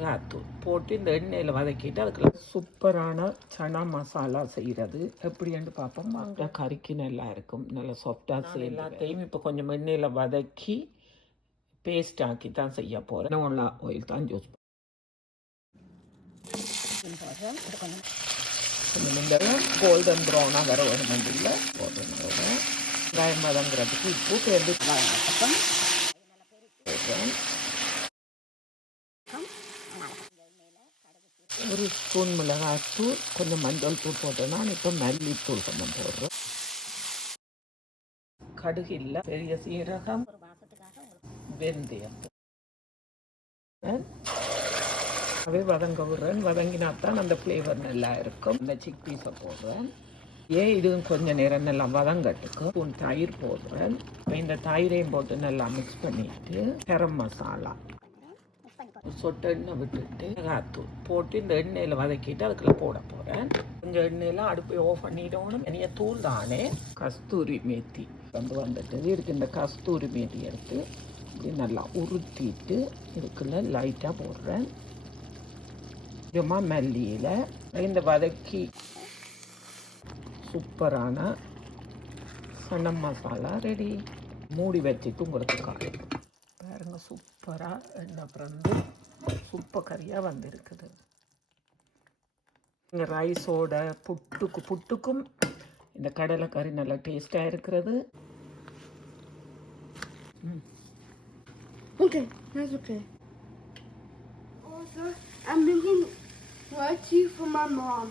மிளகாத்தூள் போட்டு இந்த எண்ணெயில் வதக்கிட்டு அதுக்குள்ள சூப்பரான சனா மசாலா செய்கிறது எப்படின்னு பார்ப்போம் வாங்க. கறிக்கு நல்லா இருக்கும், நல்லா சாஃப்டாக செய்ய. எல்லாத்தையும் இப்போ கொஞ்சம் எண்ணெயில் வதக்கி பேஸ்ட் ஆக்கி தான் செய்ய போகிறேன். நல்லா ஆயில் தான் யூஸ் கொஞ்சம் இந்த கோல்டன் ப்ரௌனாக வர வேணும் இல்லை போடுறேன். வெங்காயம் வதங்குறதுக்கு உப்பு சேர்ந்து போடுறேன். ஒரு ஸ்பூன் மிளகாத்தூள், கொஞ்சம் மஞ்சள் தூள் போட்டேன்னா இப்போ மல்லித்தூள் கொஞ்சம் போடுறோம். கடுகு இல்லை, பெரிய சீரகம், வெந்தயம் அவே வதங்க விடுறேன். வதங்கினாத்தான் அந்த ஃப்ளேவர் நல்லா இருக்கும். இந்த சிக் பீஸை போடுறேன். இதுவும் கொஞ்சம் நேரம் நல்லா வதங்கட்டுக்கு தயிர் போடுறேன். இந்த தயிரையும் போட்டு நல்லா மிக்ஸ் பண்ணிட்டு கரம் மசாலா சொட்டு எண்ணெய் விட்டுட்டு மிளகாத்தூள் போட்டு இந்த எண்ணெயில் வதக்கிட்டு அதுக்குள்ள போட போகிறேன். கொஞ்சம் எண்ணெயில் அடுப்பை ஆஃப் பண்ணிடணும். இனிய தூள் தானே கஸ்தூரி மேத்தி வந்துட்டு இதுக்கு இந்த கஸ்தூரி மேத்தி எடுத்து இப்படி நல்லா உருத்திட்டு இதுக்குள்ள லைட்டாக போடுறேன். கொஞ்சமாக மல்லியில் இந்த வதக்கி சூப்பரான சனம் மசாலா ரெடி. மூடி வச்சுட்டு உங்களுக்கு காட்டும் பாருங்க. சூப்பராக எண்ணெய் பிறந்து சூப்பர் கறியாக வந்திருக்குது. இந்த ரைஸோட புட்டுக்கும் இந்த கடலைக்கறி நல்லா டேஸ்டாக இருக்கிறது. Okay, that's okay. Also, I'm making roti for my mom.